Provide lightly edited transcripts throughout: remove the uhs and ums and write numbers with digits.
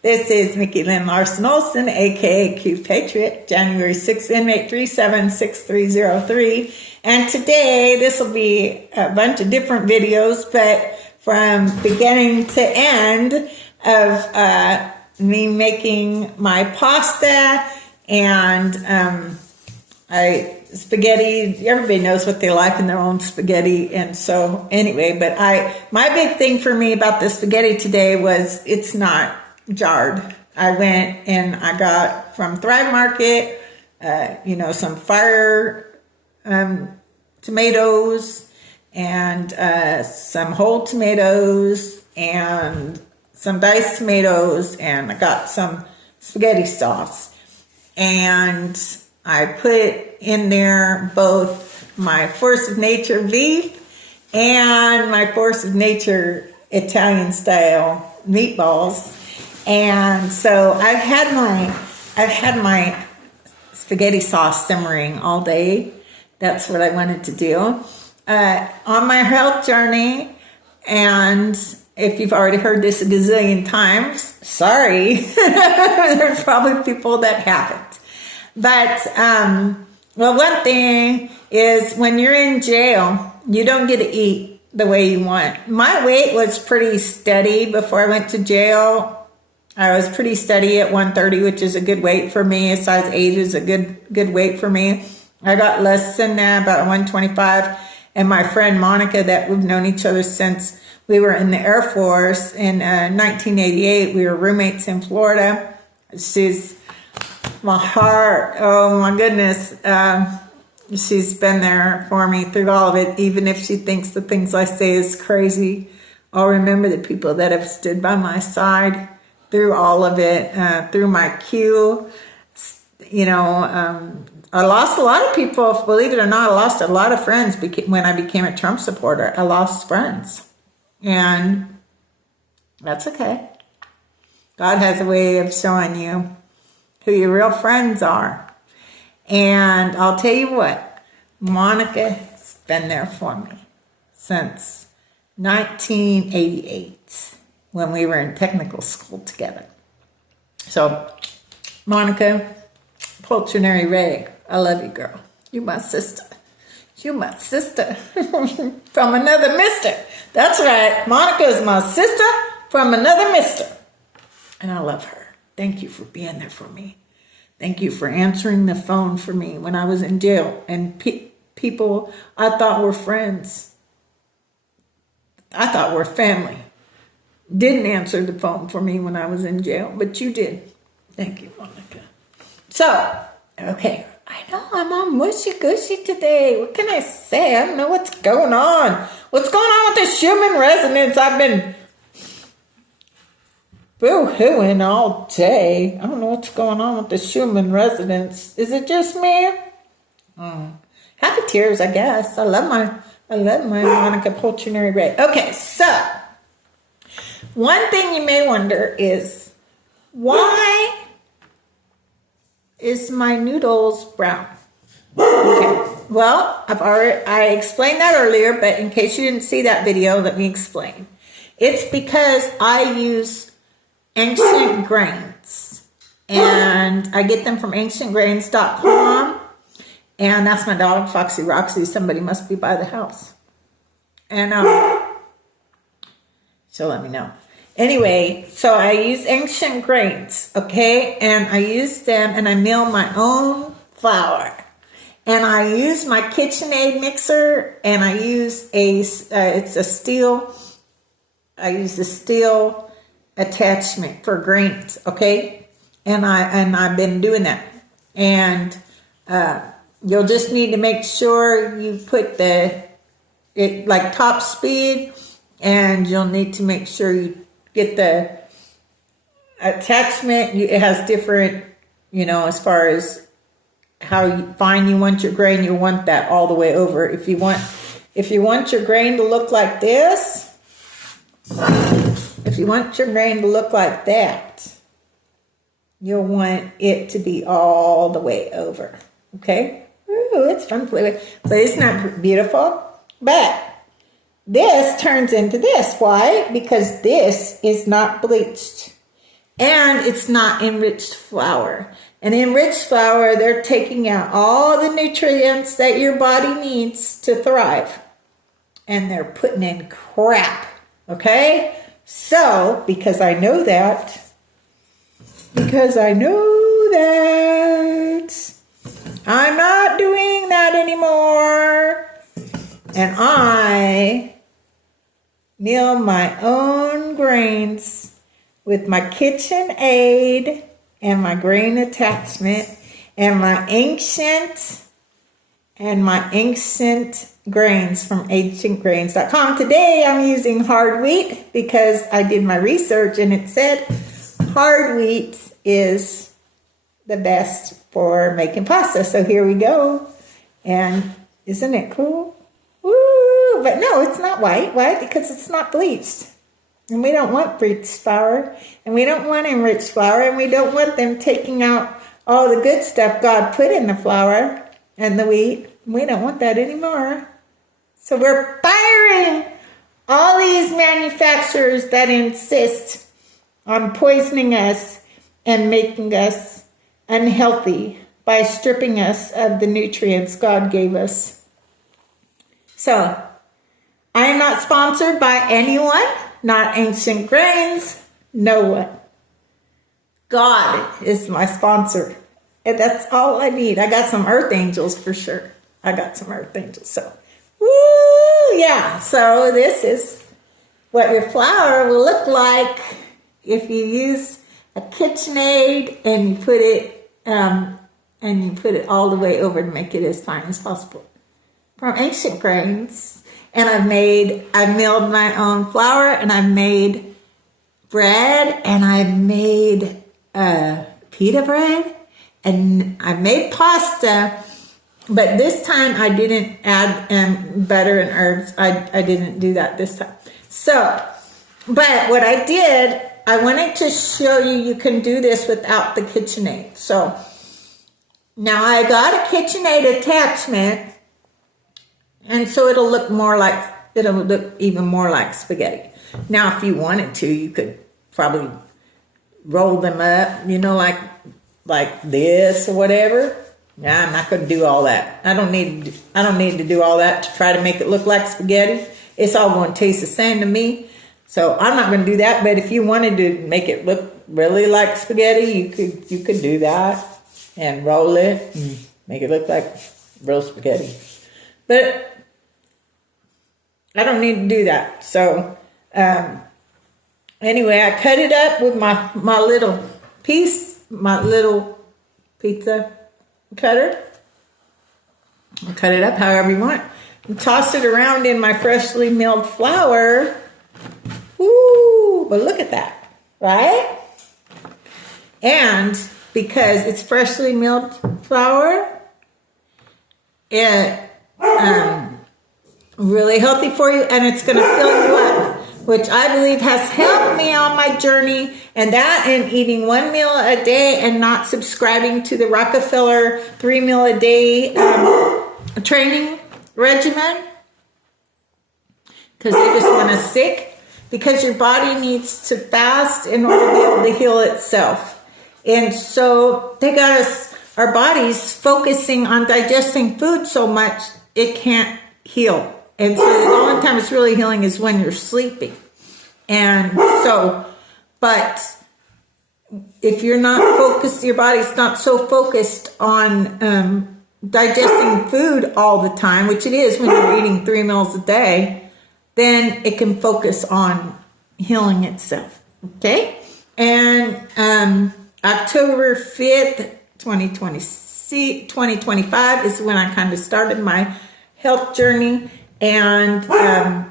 This is Micki Lynn Larson-Olson, aka QPATRIOT, January 6th, inmate 376303. And today, this will be a bunch of different videos, but from beginning to end of me making my pasta and spaghetti. Everybody knows what they like in their own spaghetti. And so anyway, but my big thing for me about the spaghetti today was it's not jarred. I went and I got from Thrive Market, some fire tomatoes and some whole tomatoes and some diced tomatoes, and I got some spaghetti sauce. And I put in there both my Force of Nature beef and my Force of Nature Italian style meatballs. And so I've had my spaghetti sauce simmering all day. That's what I wanted to do. On my health journey, and if you've already heard this a gazillion times, sorry. There's probably people that haven't. But, one thing is when you're in jail, you don't get to eat the way you want. My weight was pretty steady before I went to jail. I was pretty steady at 130, which is a good weight for me. A size 8 is a good weight for me. I got less than that, about 125. And my friend Monica, that we've known each other since we were in the Air Force in 1988. We were roommates in Florida. She's my heart. Oh, my goodness. She's been there for me through all of it. Even if she thinks the things I say is crazy, I'll remember the people that have stood by my side through all of it, through my Q. I lost a lot of people, believe it or not. I lost a lot of friends when I became a Trump supporter. I lost friends. And that's okay. God has a way of showing you who your real friends are. And I'll tell you what, Monica's been there for me since 1988 when we were in technical school together. So, Monica, Poltronary Ray, I love you, girl. You my sister. You my sister from another mister. That's right. Monica is my sister from another mister. And I love her. Thank you for being there for me. Thank you for answering the phone for me when I was in jail. And people I thought were friends, I thought were family, didn't answer the phone for me when I was in jail. But you did. Thank you, Monica. So, okay. I know I'm all mushy-gushy today. What can I say? I don't know what's going on. What's going on with this human resonance? I've been boo-hooing all day. I don't know what's going on with this human resonance. Is it just me? Happy tears, I guess. I love my Monica Poltronary Ray. Okay, so one thing you may wonder is why is my noodles brown? Okay. Well, I explained that earlier, but in case you didn't see that video, let me explain. It's because I use ancient grains, and I get them from ancientgrains.com, and that's my dog, Foxy Roxy. Somebody must be by the house, and she'll let me know. Anyway, so I use ancient grains, okay? And I use them, and I mill my own flour. And I use my KitchenAid mixer, and I use a steel attachment for grains, okay? And I've been doing that. And you'll just need to make sure you put it like top speed, and you'll need to make sure you get the attachment. It has different, as far as how fine you want your grain, you want that all the way over. If you want your grain to look like this, if you want your grain to look like that, you'll want it to be all the way over. Okay? Ooh, it's fun to play with. But isn't that beautiful? But this turns into this. Why? Because this is not bleached. And it's not enriched flour. And enriched flour, they're taking out all the nutrients that your body needs to thrive. And they're putting in crap. Okay? So, because I know that, I'm not doing that anymore. And I meal my own grains with my KitchenAid and my grain attachment and my ancient grains from ancientgrains.com. Today I'm using hard wheat because I did my research and it said hard wheat is the best for making pasta. So here we go. And isn't it cool? Woo! But no, it's not white. Why? Because it's not bleached. And we don't want bleached flour. And we don't want enriched flour. And we don't want them taking out all the good stuff God put in the flour and the wheat. We don't want that anymore. So we're firing all these manufacturers that insist on poisoning us and making us unhealthy by stripping us of the nutrients God gave us. So, I am not sponsored by anyone, not Ancient Grains, no one. God is my sponsor. And that's all I need. I got some earth angels for sure. So, woo, yeah. So this is what your flour will look like if you use a KitchenAid and you put it all the way over to make it as fine as possible. From Ancient Grains. And I've milled my own flour, and I've made bread, and I've made pita bread, and I've made pasta. But this time I didn't add butter and herbs. I didn't do that this time. So, but what I did, I wanted to show you can do this without the KitchenAid. So, now I got a KitchenAid attachment, and so it'll look even more like spaghetti. Now, if you wanted to, you could probably roll them up, like this or whatever. Yeah, I'm not going to do all that. I don't need to do all that to try to make it look like spaghetti. It's all going to taste the same to me. So I'm not going to do that. But if you wanted to make it look really like spaghetti, you could do that and roll it and make it look like real spaghetti. But I don't need to do that. So anyway, I cut it up with my little pizza cutter. I'll cut it up however you want. And toss it around in my freshly milled flour. Ooh, but look at that, right? And because it's freshly milled flour, it really healthy for you, and it's going to fill you up, which I believe has helped me on my journey, and that and eating 1 meal a day and not subscribing to the Rockefeller 3 meal a day training regimen, because they just want us sick, because your body needs to fast in order to be able to heal itself. And so they got us, our bodies focusing on digesting food so much it can't heal. And so the only time it's really healing is when you're sleeping. And so, but if you're not focused, your body's not so focused on digesting food all the time, which it is when you're eating 3 meals a day, then it can focus on healing itself. Okay? And October 5th, 2025 is when I kind of started my health journey. And I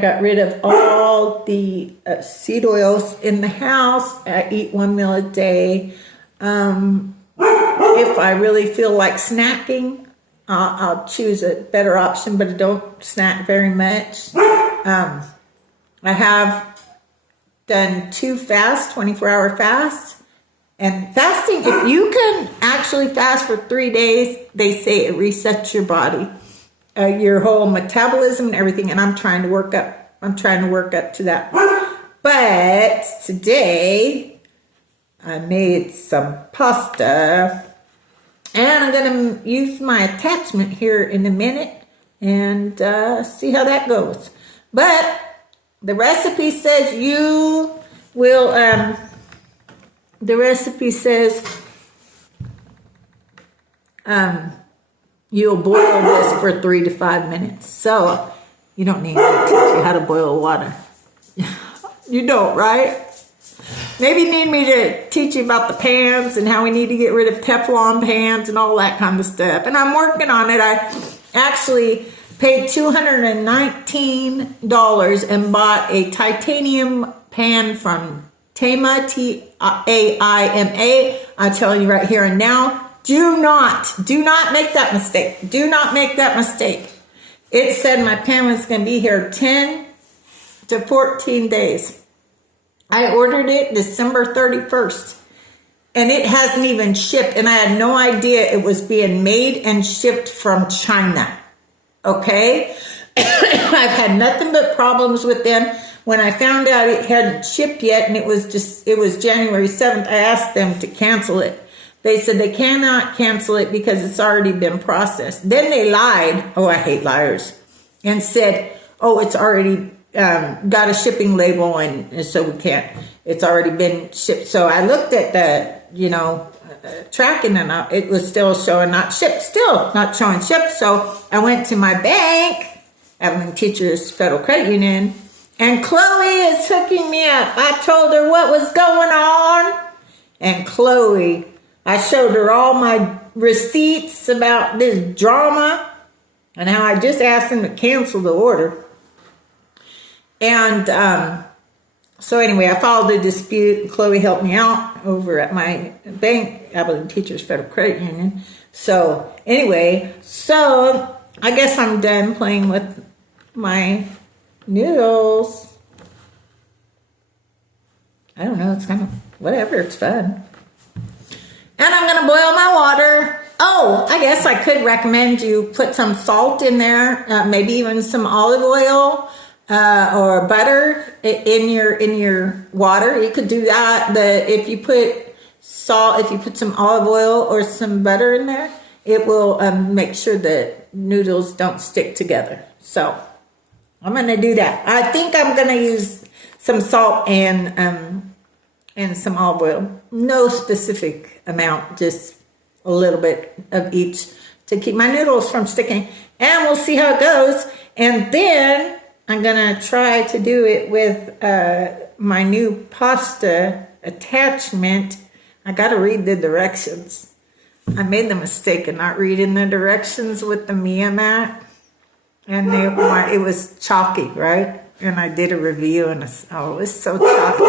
got rid of all the seed oils in the house. I eat 1 meal a day. If I really feel like snacking, I'll choose a better option, but I don't snack very much. I have done 2 fasts, 24-hour fasts. And fasting, if you can actually fast for 3 days, they say it resets your body. Your whole metabolism and everything, and I'm trying to work up to that. But today I made some pasta, and I'm going to use my attachment here in a minute and see how that goes. But the recipe says you will, the recipe says you'll boil this for 3 to 5 minutes. So you don't need me to teach you how to boil water. You don't, right? Maybe you need me to teach you about the pans and how we need to get rid of Teflon pans and all that kind of stuff. And I'm working on it. I actually paid $219 and bought a titanium pan from Taima, T-A-I-M-A. I'm telling you right here and now, do not make that mistake. Do not make that mistake. It said my pan was going to be here 10 to 14 days. I ordered it December 31st, and it hasn't even shipped, and I had no idea it was being made and shipped from China. Okay? I've had nothing but problems with them. When I found out it hadn't shipped yet, and it was January 7th, I asked them to cancel it. They said they cannot cancel it because it's already been processed. Then they lied. Oh, I hate liars. And said, oh, it's already got a shipping label, and so we can't. It's already been shipped. So I looked at the, tracking, and it was still showing not shipped. Still not showing shipped. So I went to my bank, Abilene Teachers Federal Credit Union, and Chloe is hooking me up. I told her what was going on, and Chloe, I showed her all my receipts about this drama and how I just asked them to cancel the order. And so anyway, I filed a dispute, and Chloe helped me out over at my bank, Abilene Teachers Federal Credit Union. So anyway, I guess I'm done playing with my noodles. I don't know, it's kind of whatever, it's fun. And I'm going to boil my water. Oh, I guess I could recommend you put some salt in there, maybe even some olive oil or butter in your water. You could do that. If you put some olive oil or some butter in there, it will make sure that noodles don't stick together. So I'm going to do that. I think I'm going to use some salt and some olive oil. No specific amount, just a little bit of each to keep my noodles from sticking. And we'll see how it goes. And then I'm going to try to do it with my new pasta attachment. I got to read the directions. I made the mistake of not reading the directions with the Mia mat. And it was chalky, right? And I did a review, and it was so chalky.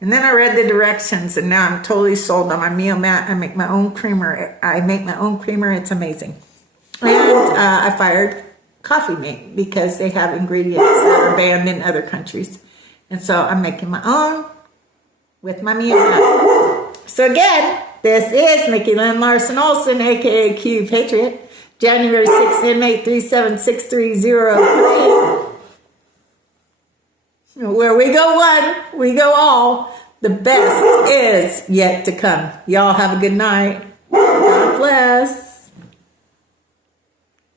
And then I read the directions, and now I'm totally sold on my meal mat. I make my own creamer. It's amazing. And I fired Coffee Mate because they have ingredients that are banned in other countries. And so I'm making my own with my meal mat. So again, this is Micki Lynn Larson-Olson, a.k.a. QPATRIOT, January 6th, inmate 376303. Where we go one, we go all. The best is yet to come. Y'all have a good night. God bless.